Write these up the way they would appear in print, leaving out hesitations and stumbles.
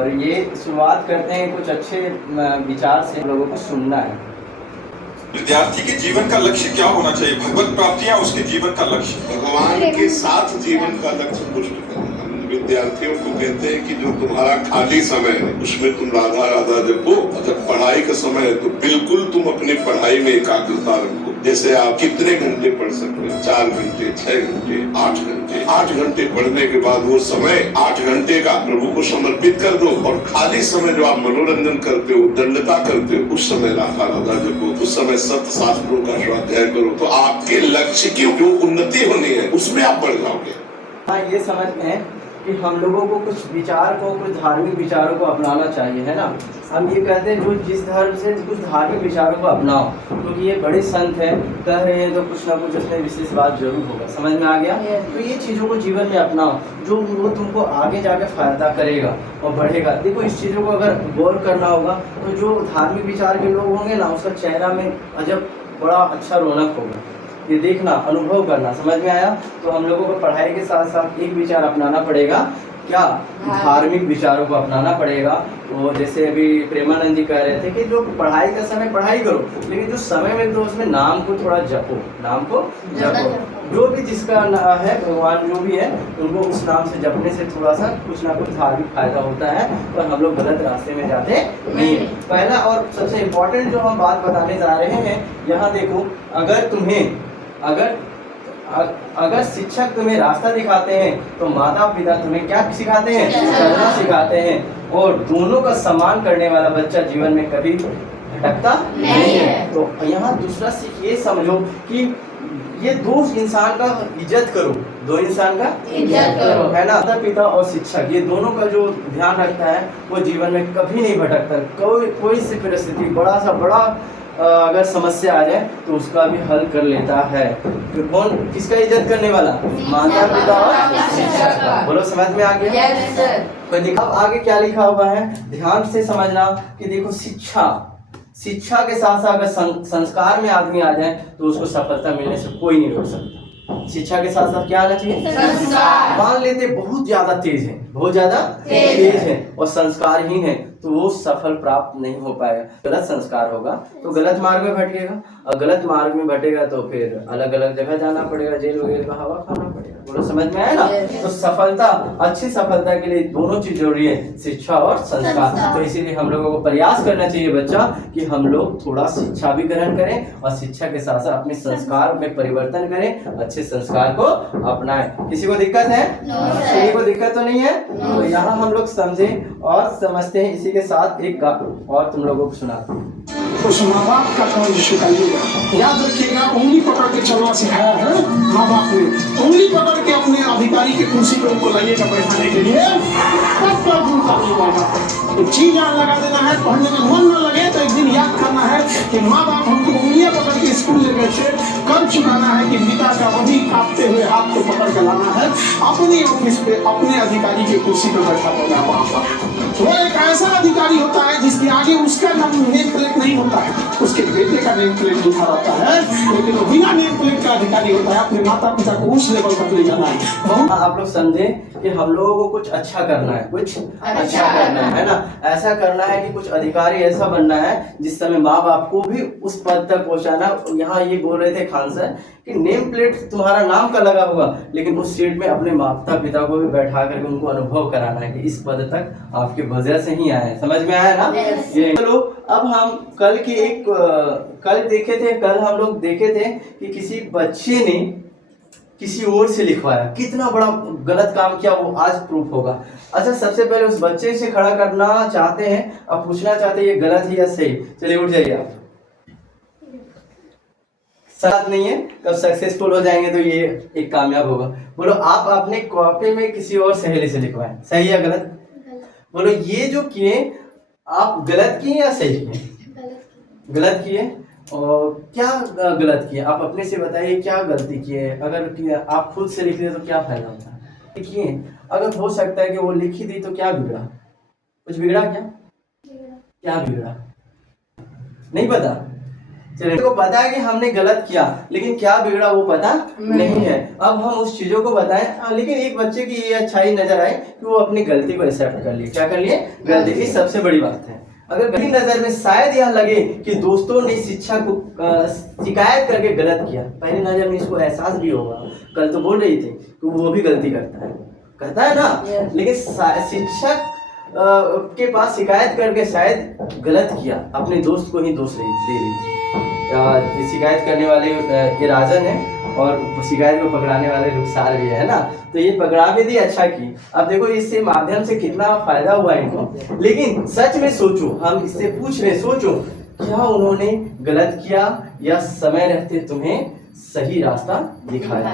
और ये शुरुआत करते हैं कुछ अच्छे विचार से। लोगों को सुनना है। विद्यार्थी के जीवन का लक्ष्य क्या होना चाहिए? भगवत प्राप्ति या उसके जीवन का लक्ष्य? भगवान के साथ जीवन का लक्ष्य पुष्ट करना। हम विद्यार्थियों को कहते हैं कि जो तुम्हारा खाली समय है उसमें तुम राधा राधा जपो, और जब पढ़ाई का समय है तो बिल्कुल तुम अपनी पढ़ाई में एकाग्रता रखो। जैसे आप कितने घंटे पढ़ सकते हैं? 4 घंटे, 6 घंटे, 8 घंटे। 8 घंटे पढ़ने के बाद वो समय 8 घंटे का प्रभु को समर्पित कर दो, और खाली समय जो आप मनोरंजन करते हो, दंडता करते हो, उस समय राधा राधा जपो, उस समय सत्य शास्त्रों का स्वाध्याय करो, तो आपके लक्ष्य की जो उन्नति होनी है उसमें आप बढ़ जाओगे। हाँ, ये समझ में कि हम लोगों को कुछ विचार को, कुछ धार्मिक विचारों को अपनाना चाहिए, है ना। हम ये कहते हैं जो जिस धर्म से कुछ धार्मिक विचारों को अपनाओ, क्योंकि ये बड़े संत हैं, कह रहे हैं तो कुछ ना कुछ उसमें विशेष बात जरूर होगा। समझ में आ गया? तो ये चीज़ों को जीवन में अपनाओ जो वो तुमको आगे जाके फायदा करेगा और बढ़ेगा। देखो, इस चीज़ों को अगर गौर करना होगा तो जो धार्मिक विचार के लोग होंगे ना, उसका चेहरा में अजब बड़ा अच्छा रौनक होगा। ये देखना, अनुभव करना। समझ में आया? तो हम लोगों को पढ़ाई के साथ साथ एक विचार अपनाना पड़ेगा। क्या? धार्मिक विचारों को अपनाना पड़ेगा। तो जैसे अभी प्रेमानंद जी कह रहे थे कि जो पढ़ाई का समय पढ़ाई करो, लेकिन जो समय में तो उसमें नाम को थोड़ा जपो, नाम को जपो। जो भी जिसका है, भगवान जो भी है, उनको उस नाम से जपने से थोड़ा सा कुछ ना कुछ धार्मिक फायदा होता है, और हम लोग गलत रास्ते में जाते नहीं है। पहला और सबसे इम्पोर्टेंट जो हम बात बताने जा रहे हैं, यहाँ देखो, अगर शिक्षक तुम्हें रास्ता दिखाते हैं तो माता पिता तुम्हें क्या सिखाते हैं? चलना सिखाते हैं। और दोनों का सम्मान करने वाला बच्चा जीवन में कभी भटकता नहीं है। तो यहाँ दूसरा सीख ये समझो कि ये दो इंसान का इज्जत करो, दो इंसान का इज्जत करो, है ना। माता पिता और शिक्षक, ये दोनों का जो ध्यान रखता है वो जीवन में कभी नहीं भटकता। कोई सी परिस्थिति, बड़ा अगर समस्या आ जाए तो उसका भी हल कर लेता है। तो कौन किसका इज्जत करने वाला? माता पिता और शिक्षक का। बोलो, समझ में आ गया? कोई देखा आगे क्या लिखा हुआ है? ध्यान से समझना कि देखो, शिक्षा के साथ साथ अगर संस्कार में आदमी आ जाए तो उसको सफलता मिलने से कोई नहीं रोक सकता। शिक्षा के साथ साथ क्या आना चाहिए? संस्कार। मान लेते बहुत ज्यादा तेज है, बहुत ज्यादा तेज है और संस्कारहीन है, तो वो सफल प्राप्त नहीं हो पाएगा। गलत संस्कार होगा तो गलत मार्ग में भटकेगा, और गलत मार्ग में भटेगा तो फिर अलग अलग जगह जाना पड़ेगा, जेल वगैरह का हवा खाना पड़ेगा। बोलो, समझ में आया ना? तो सफलता, अच्छी सफलता के लिए दोनों चीज जरूरी है, शिक्षा और संस्कार। तो इसीलिए हम लोगों को प्रयास करना चाहिए बच्चा कि हम लोग थोड़ा शिक्षा भी ग्रहण करें और शिक्षा के साथ साथ अपने संस्कार में परिवर्तन करें, अच्छे संस्कार को अपनाएं। किसी को दिक्कत है? किसी को दिक्कत तो नहीं है? तो यहाँ हम लोग समझे और समझते हैं। इसी के साथ एक और तुम लोगों को सुनाते हैं। उस माँ बाप का कर्ज चुकाइएगा। याद रखिएगा, उंगली पकड़ के चलना सिखाया है माँ बाप ने। उंगली पकड़ के अपने अधिकारी की कुर्सी पे उनको लाइएगा बैठाने के लिए, तब पर उनका नहीं होगा। तो जी जान लगा देना है। पढ़ने में मन न लगे तो एक दिन याद करना है कि माँ बाप हमको उंगलियां पकड़ के स्कूल ले गए थे। कर्ज चुकाना है कि पिता का वही कांपते हुए हाथ को पकड़ के लाना है, अपने ऑफिस पे अपने अधिकारी की कुर्सी पे बैठा होगा वहां पर। वो एक ऐसा अधिकारी होता है जिसके आगे उसका नाम नेम प्लेट नहीं होता है, उसके बेटे का नेम प्लेट लिखा रहता है, लेकिन वो बिना नेम प्लेट का अधिकारी होता है। अपने माता पिता को उस लेवल तक ले जाना है। आप लोग समझे कि हम लोगों को कुछ अच्छा करना है, कुछ अच्छा करना है ना। ऐसा करना है कि कुछ अधिकारी ऐसा बनना है जिस समय माँ बाप को भी उस पद तक पहुंचाना। यहाँ ये बोल रहे थे खान सर कि नेम प्लेट तुम्हारा नाम का लगा होगा, लेकिन उस सीट में अपने माता पिता को भी बैठा करके उनको अनुभव कराना है कि इस पद तक आपकी वजह से ही आए। समझ में आया ना? ये चलो, अब हम कल हम लोग देखे थे कि किसी बच्चे ने किसी और से लिखवाया, कितना बड़ा गलत काम किया वो आज प्रूफ होगा। अच्छा, सबसे पहले उस बच्चे से खड़ा करना चाहते हैं, अब पूछना चाहते हैं ये गलत है या सही। चलिए उठ जाइए आप। साथ नहीं है, कब सक्सेसफुल हो जाएंगे तो ये एक कामयाब होगा। बोलो, आप अपने कॉपी में किसी और सहेली से लिखवाएं, सही या गलत? बोलो, ये जो किए आप गलत किए या सही किए? गलत किए। और क्या गलत किए? आप अपने से बताइए क्या गलती किए। अगर आप खुद से लिख ले तो क्या फायदा होता है? देखिए, अगर हो सकता है कि वो लिखी दी तो क्या बिगड़ा? कुछ बिगड़ा क्या? क्या बिगड़ा? नहीं पता। चलिए, को पता है कि हमने गलत किया, लेकिन क्या बिगड़ा वो पता नहीं है। अब हम उस चीजों को बताएं, लेकिन एक बच्चे की ये अच्छाई नजर आए कि वो अपनी गलती को एक्सेप्ट कर लिए। क्या कर लिए? गलती की सबसे बड़ी बात है। अगर मेरी नजर में शायद यह लगे कि दोस्तों ने शिक्षा को शिकायत करके गलत किया, पहली नजर में इसको एहसास भी होगा, कल तो बोल रही थी कि वो भी गलती करता है ना, लेकिन शिक्षक के पास शिकायत करके शायद गलत किया, अपने दोस्त को ही दोष दे रही थी। शिकायत करने वाले ये राजन है और शिकायत को पकड़ाने वाले रुखसार भी है ना, तो ये पकड़ा भी दी, अच्छा की। अब देखो इससे माध्यम से कितना फायदा हुआ इनको। लेकिन सच में सोचो, हम इससे पूछ रहे, सोचो क्या उन्होंने गलत किया या समय रहते तुम्हें सही रास्ता दिखाया?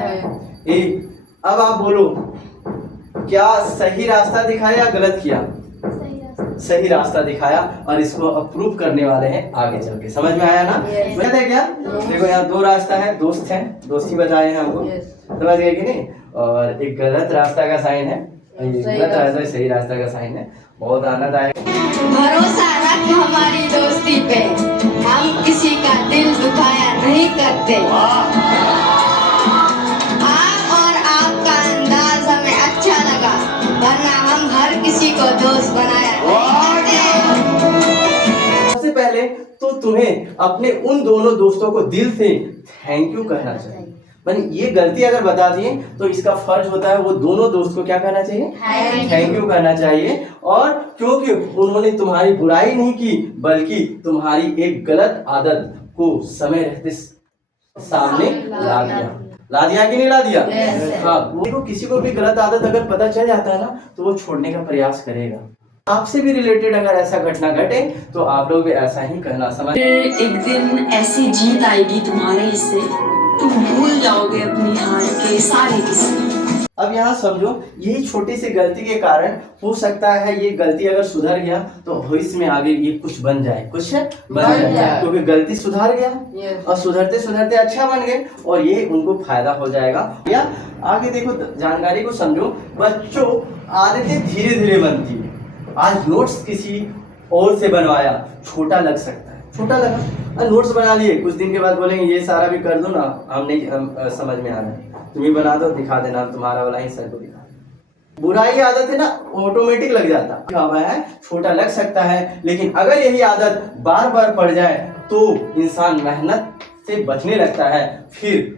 अब आप बोलो, क्या सही रास्ता दिखाया या गलत किया? सही रास्ता दिखाया, और इसको अप्रूव करने वाले हैं आगे चल के। समझ में आया ना? समझ है क्या? देखो यहाँ दो रास्ता है, दोस्त हैं, दोस्ती बताए हैं हमको, समझ गए कि नहीं? और एक गलत रास्ता का साइन है, गलत रास्ता सही रास्ता का साइन है। बहुत आनंद आएगा। भरोसा रख हमारी दोस्ती पे, हम किसी का दिल दुखाया नहीं करते। आप और आपका अंदाज हमें अच्छा लगा, वरना हम हर किसी को दोस्त बनाया सबसे पहले तो तुम्हें अपने उन दोनों दोस्तों को दिल से थैंक यू कहना चाहिए। मैंने ये गलती अगर बता दी तो इसका फर्ज होता है वो दोनों दोस्त को क्या कहना चाहिए? थैंक यू कहना चाहिए। और क्योंकि उन्होंने तुम्हारी बुराई नहीं की, बल्कि तुम्हारी एक गलत आदत को समय रहते सामने ला दिया कि नहीं ला दिया? हाँ, वो किसी को भी गलत आदत अगर पता चल जाता है ना, तो वो छोड़ने का प्रयास करेगा। आपसे भी रिलेटेड अगर ऐसा घटना घटे तो आप लोग भी ऐसा ही कहना। समझ? एक दिन ऐसी जीत आएगी तुम्हारे हिस्से, तुम भूल जाओगे अपनी हार के सारे किस्से। अब यहाँ समझो, यही छोटी सी गलती के कारण हो सकता है ये गलती अगर सुधर गया तो भविष्य में आगे ये कुछ बन जाए, कुछ बन जाए, क्योंकि गलती सुधार गया और सुधरते सुधरते अच्छा बन गए, और ये उनको फायदा हो जाएगा। या आगे देखो, जानकारी को समझो। बच्चों, आदतें धीरे धीरे बनती है। आज नोट्स किसी और से बनवाया, छोटा लग सकता है, छोटा लगा, नोट्स बना लिए, कुछ दिन के बाद बोलेंगे ये सारा भी कर दो ना, हम समझ में आ रहा है, तुम ही बना दो, दिखा देना, तुम्हारा वाला ही सर को दिखा दो। बुराई आदत है ना, ऑटोमेटिक लग जाता है, छोटा लग सकता है, लेकिन अगर यही आदत बार बार पड़ जाए तो इंसान मेहनत से बचने लगता है, फिर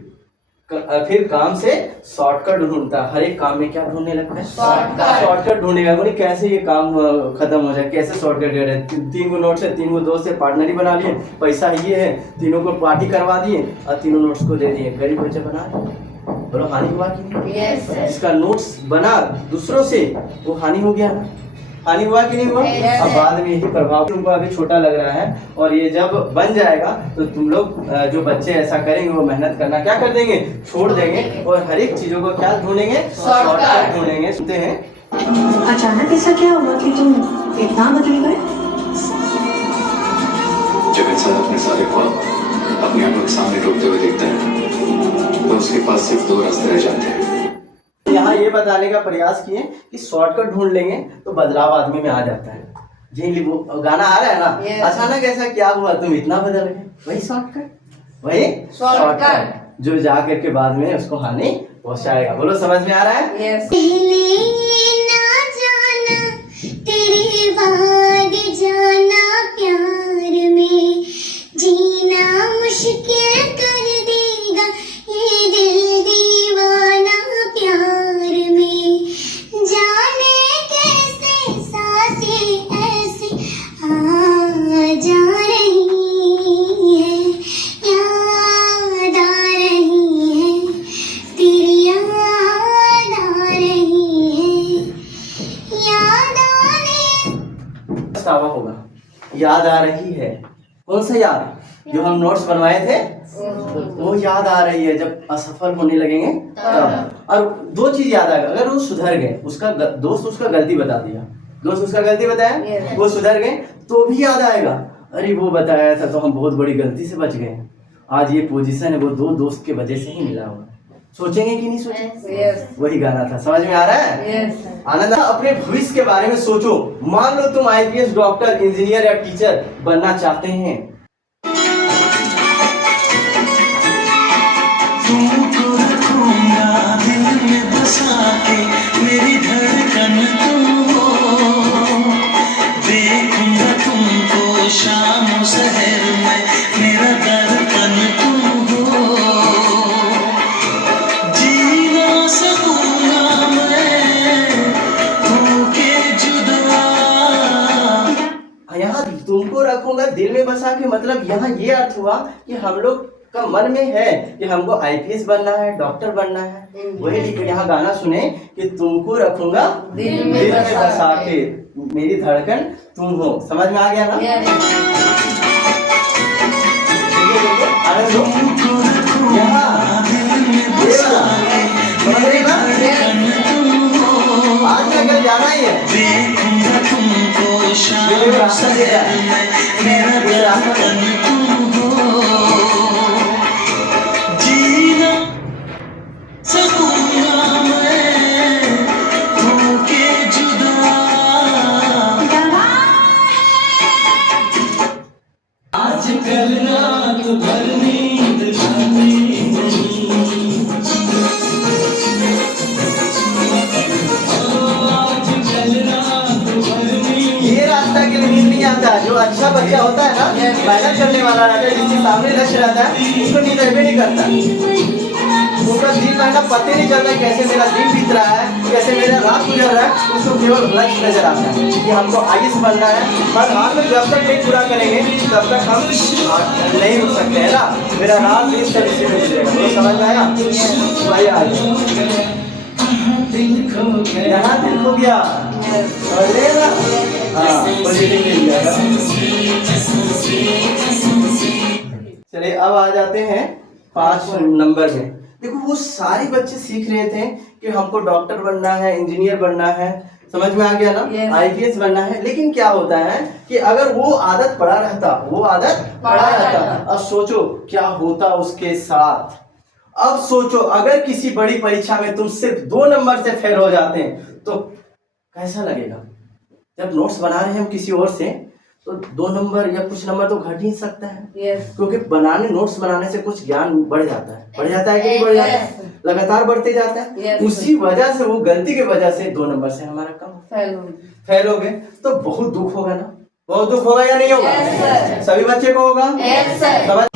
काम से शॉर्टकट ढूंढता है। हर एक काम में क्या ढूंढने लगता है? शॉर्टकट ढूंढेगा। बोले कैसे ये काम खत्म हो जाए, कैसे शॉर्टकट दे रहे? 3 नोट से 3 दोस्त से पार्टनरी बना लिए, पैसा ये है, तीनों को पार्टी करवा दिए और 3 नोट्स को दे दिए, गरीब बच्चे बना दिए। बोलो हानि हुआ कि नहीं? जिसका नोट्स बना दूसरों से, वो हानि हो गया ना? हानि हुआ कि नहीं हुआ? अब बाद में यही प्रभाव तुमको अभी छोटा लग रहा है, और ये जब बन जाएगा तो तुम लोग जो बच्चे ऐसा करेंगे वो मेहनत करना क्या कर देंगे? छोड़ देंगे, और हर एक चीजों को क्या ढूंढेंगे? शॉर्टकट ढूंढेंगे। सुनते हैं, अचानक ऐसा क्या हुआ कि तुम इतना बदल गए? जब इंसान अपने सारे ख्वाब अपनी आंखों के सामने डूबते हुए देखता है तो उसके पास सिर्फ 2 रास्ते रह जाते हैं। यहाँ ये बताने का प्रयास किए कि शॉर्टकट ढूंढ लेंगे तो बदलाव आदमी में आ जाता है। जी वो गाना आ रहा है ना, अचानक ऐसा क्या हुआ तुम इतना बदल गए? वही शॉर्टकट जो जा करके बाद में उसको हानि पहुंचाएगा। बोलो समझ में आ रहा है? ना जाना तेरे बाद जाना, प्यार में जीना मुश्किल कर देगा ये दिल दीवाना, प्यार में जाने कैसे सांसें ऐसे आ जा रही है, याद आ रही है, तेरी याद आ रही है, याद आने पछतावा होगा। याद आ रही है, कौन सा याद? जो हम नोट्स बनवाए थे वो याद आ रही है, जब असफल होने लगेंगे तब। और 2 चीज याद आएगा, अगर वो सुधर गए, उसका दोस्त उसका गलती बता दिया, दोस्त उसका गलती बताया, वो सुधर गए तो भी याद आएगा, अरे वो बताया था तो हम बहुत बड़ी गलती से बच गए, आज ये पोजीशन है वो 2 दोस्त के वजह से ही मिला होगा। सोचेंगे कि नहीं सोचेंगे? वही गाना था। समझ में आ रहा है? आनंद, अपने भविष्य के बारे में सोचो। मान लो तुम IPS, डॉक्टर, इंजीनियर या टीचर बनना चाहते हैं, बसा के मेरी धड़कन तुम हो, देखूंगा तुमको शाम शहर में मेरा दर्पण तुम हो, जी ना सकूंगा मैं होके जुदा। यहाँ तुमको रखूंगा दिल में बसा के, मतलब यहाँ ये अर्थ हुआ कि हम लोग का मन में है कि हमको आईपीएस बनना है, डॉक्टर बनना है। वही लिखे यहाँ गाना सुने कि तुमको रखूंगा दिल में बसा के मेरी धड़कन तुम हो। समझ में आ गया ना? आनंद लो। यहाँ ये वाला समझ रहे ना? आज में कल जाना ही है। मेरे रास्ता दे रहा है, मेरा रास्ता आजकल रात भर नींद आती नहीं, आजकल रात भर नींद। ये रास्ता के लिए नींद नहीं आता। जो अच्छा बच्चा होता है ना, मेहनत करने वाला रहता है, जिसके सामने लक्ष्य रहता है, उसको नींद अभी नहीं करता। उनका दिन महीना पता नहीं चलता कैसे मेरा दिन बीत रहा है, कैसे मेरा रात गुजर रहा है। उसको केवल लक्ष्य नजर आता है कि हमको आईएएस बनना है। पर हाथ में जब तक नहीं पूरा करेंगे तब तक हम नहीं रुक सकते है ना। मेरा रात दिन सब इसी में गुजरेगा। तो समझ में आया? वही आ गया। यहाँ दिल खो गया, समझ रहे ना? हाँ, पॉजिटिव मिल जाएगा। चलिए अब आ जाते हैं 5 नंबर में। देखो वो सारे बच्चे सीख रहे थे कि हमको डॉक्टर बनना है, इंजीनियर बनना है। समझ में आ गया ना? आईपीएस बनना है। लेकिन क्या होता है कि अगर वो आदत पड़ा रहता, अब सोचो क्या होता उसके साथ। अब सोचो अगर किसी बड़ी परीक्षा में तुम सिर्फ 2 नंबर से फेल हो जाते हैं तो कैसा लगेगा? जब नोट्स बना रहे हैं हम किसी और से तो 2 नंबर या कुछ नंबर तो घट ही सकता है। क्योंकि नोट्स बनाने से कुछ ज्ञान बढ़ जाता है कि नहीं बढ़ जाता है? लगातार बढ़ते जाता है। उसी वजह से, वो गलती की वजह से 2 नंबर से हमारा कम फेल हो गए तो बहुत दुख होगा ना? बहुत दुख होगा या नहीं होगा? सभी बच्चे को होगा। समझ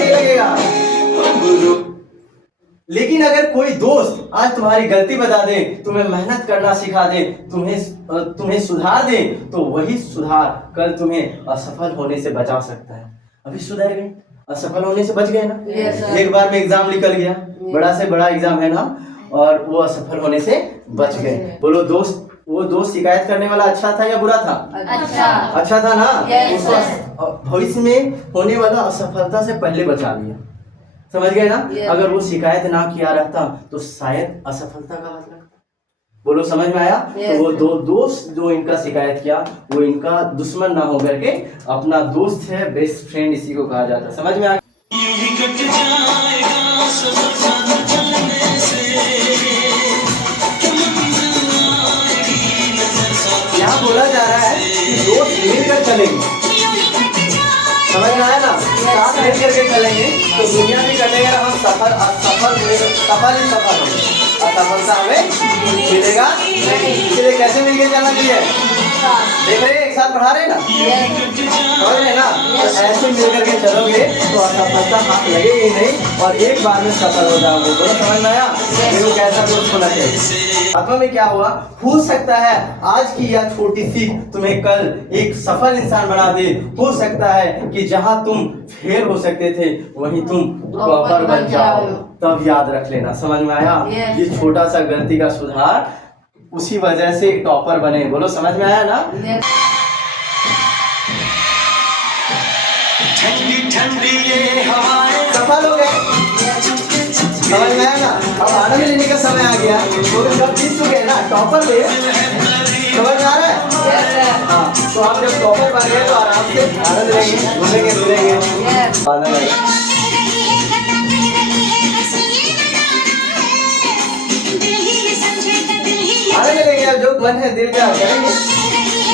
लगेगा। लेकिन अगर कोई दोस्त आज तुम्हारी गलती बता दे, तुम्हें मेहनत करना सिखा दे, तुम्हें सुधार दे, तो वही सुधार कल तुम्हें असफल होने से बचा सकता है। अभी सुधर गए, असफल होने से बच गए ना? एक बार में एग्जाम निकल गया, बड़ा से बड़ा एग्जाम है ना, और वो असफल होने से बच गए। बोलो दोस्त, वो दोस्त शिकायत करने वाला अच्छा था या बुरा था? अच्छा था ना? उसको भविष्य में होने वाला असफलता से पहले बचा लिया। समझ गए ना? अगर वो शिकायत ना किया रहता तो शायद असफलता का हाथ लगता। बोलो समझ में आया? तो वो 2 दोस्त जो इनका शिकायत किया वो इनका दुश्मन ना होकर के अपना दोस्त है, बेस्ट फ्रेंड इसी को कहा जाता है। समझ में आया? यहाँ बोला जा रहा है कि दोस्त मिलकर चलेंगे। समझ में आया ना? साथ मिल करके चलेंगे तो दुनिया भी कटेगा, हम सफल होंगे। असफलता हमें मिलेगा नहीं। इसलिए कैसे मिलके चलना चाहिए? देख रहे हैं, एक साथ पढ़ा रहे हैं ना? समझ रहे ना? तो ऐसे मिल करके चलोगे तो असफलता हाथ लगेगी नहीं और एक बार में सफल हो जाओगे। बोलो समझ में आया? देखो कैसा दोस्त होना चाहिए। आत्मा में क्या हुआ? हो सकता है आज की यह छोटी सीख तुम्हें कल एक सफल इंसान बना दे। हो सकता है कि जहां तुम फेल हो सकते थे वहीं तुम टॉपर बन जाओ। तब याद रख लेना। समझ में आया? ये छोटा सा गलती का सुधार उसी वजह से टॉपर बने। बोलो समझ में आया ना? ठंडी ये हवाएं सफल हो गए। समझ में आया ना? अब आनंद लेने का समय आ गया। वो सब जीत चुके ना, टॉपर हुए। समझ में आ रहा है? हाँ, तो आप जब टॉपर बन गए तो आराम से आनंद लेंगे, घूमेंगे फिरेंगे। आनंद आएगा। आनंद लेंगे। अब जो मन है दिल का करेंगे।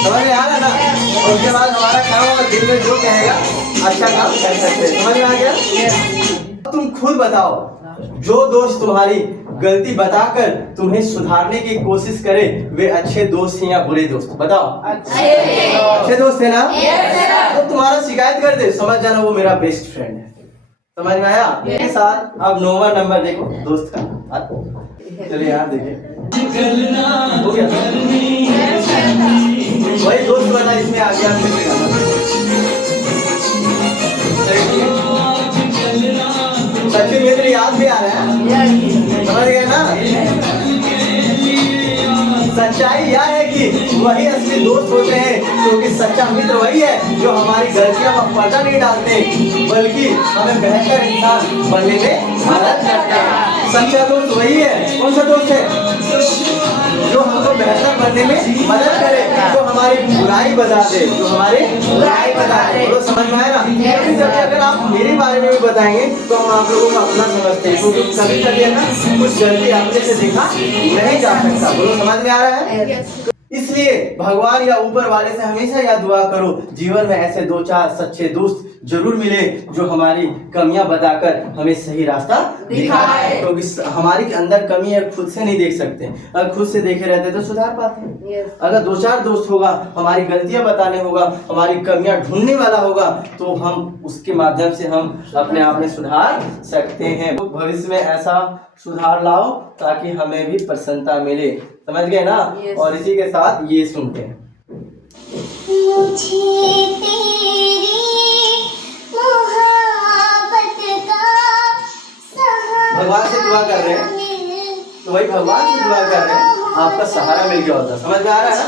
समझ में आ रहा ना? उसके बाद हमारा काम होगा दिन में जो कहेगा अच्छा काम कर सकते हैं। समझ में आ गया? तुम खुद बताओ, जो दोस्त तुम्हारी गलती बताकर तुम्हें सुधारने की कोशिश करे वे अच्छे दोस्त हैं या बुरे दोस्त? बताओ। अच्छे दोस्त है ना? तो तुम्हारा शिकायत कर दे, समझ जाना वो मेरा बेस्ट फ्रेंड है। समझ में आया? मेरे साथ अब 9वां नंबर देखो दोस्त का। चलिए यहाँ देखिए, वही दोस्त वाला इसमें आ गया। सच्ची मित्र याद भी आ रहा है, समझ गए ना? सच्चाई यह है कि वही असली दोस्त होते हैं, क्योंकि सच्चा मित्र वही है जो हमारी गलतियों का पर्दा नहीं डालते बल्कि हमें बेहतर इंसान बनने में मदद करते हैं। सच्चा दोस्त वही है। कौन सा दोस्त है? जो हमको बेहतर बनने में मदद करे, जो हमारी बुराई बता दे, जो हमारी बुराई बता दे। तो समझ में आया ना? कभी कभी अगर आप मेरे बारे में भी बताएंगे तो हम आप लोगों को अपना समझते हैं, क्योंकि कभी कभी है ना कुछ गलती अपने से देखा नहीं जा सकता। बोलो समझ में आ रहा है? इसलिए भगवान या ऊपर वाले से हमेशा यह दुआ करो, जीवन में ऐसे 2-4 सच्चे दोस्त जरूर मिले जो हमारी कमियां बताकर हमें सही रास्ता दिखाए। क्योंकि हमारी अंदर कमी है खुद से नहीं देख सकते, अगर खुद से देखे रहते तो सुधार पाते। अगर 2-4 दोस्त होगा, हमारी गलतियां बताने होगा, हमारी कमियां ढूंढने वाला होगा, तो हम उसके माध्यम से हम अपने आप में सुधार सकते हैं। तो भविष्य में ऐसा सुधार लाओ ताकि हमें भी प्रसन्नता मिले। समझ गए ना? और इसी के साथ ये सुनते हैं। मुझे तेरी मोहब्बत का सहारा, भगवान से दुआ कर रहे हैं, तो वही भगवान से दुआ कर रहे हैं, आपका सहारा मिल गया होता। समझ में आ रहा है ना?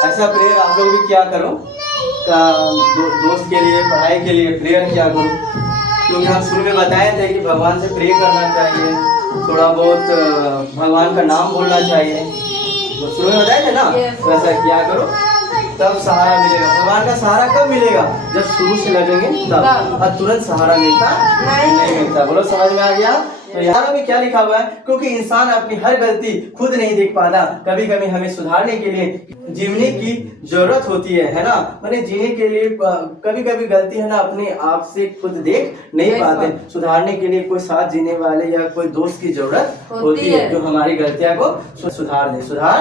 ऐसा प्रेयर आप लोग भी क्या करो, दोस्त के लिए, पढ़ाई के लिए प्रेयर किया करो। क्योंकि हम शुरू में बताए थे कि भगवान से प्रे करना चाहिए, थोड़ा बहुत भगवान का नाम बोलना चाहिए, तो शुरू में बताए थे ना? तो ऐसा किया करो, तब सहारा मिलेगा। भगवान का सहारा कब मिलेगा? जब शुरू से लगेंगे तब, और तुरंत सहारा मिलता नहीं मिलता। बोलो समझ में आ गया? तो यहाँ में क्या लिखा हुआ है? क्योंकि इंसान अपनी हर गलती खुद नहीं देख पाता, कभी कभी हमें सुधारने के लिए जीने की जरूरत होती है ना? मैंने जीने के लिए कभी कभी गलती है ना अपने आप से खुद देख नहीं पाते, सुधारने के लिए कोई साथ जीने वाले या कोई दोस्त की जरूरत होती है जो हमारी गलतियां को सुधार दे। सुधार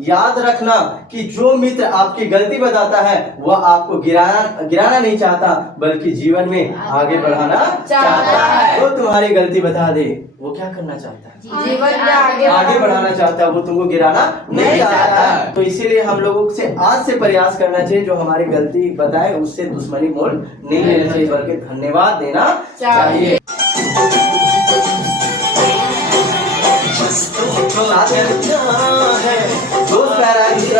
याद रखना कि जो मित्र आपकी गलती बताता है वह आपको गिराना नहीं चाहता, बल्कि जीवन में आगे बढ़ाना चाहता है। वो तुम्हारी गलती बता दे, वो क्या करना चाहता है? जीवन में आगे बढ़ाना चाहता है, वो तुमको गिराना नहीं चाहता। तो इसीलिए हम लोगों से आज से प्रयास करना चाहिए, जो हमारी गलती बताए उससे दुश्मनी मोल नहीं लेना चाहिए, बल्कि धन्यवाद देना चाहिए। दोस्त कह रहा है दूसरा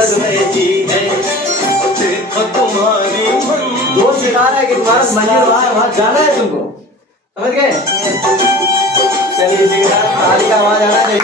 दोस्त सिखा रहा है कि तुम्हारा मंजिल वहाँ जाना है तुमको। समझ गए? चलिए इसी के साथ ताली का आवाज आना चाहिए।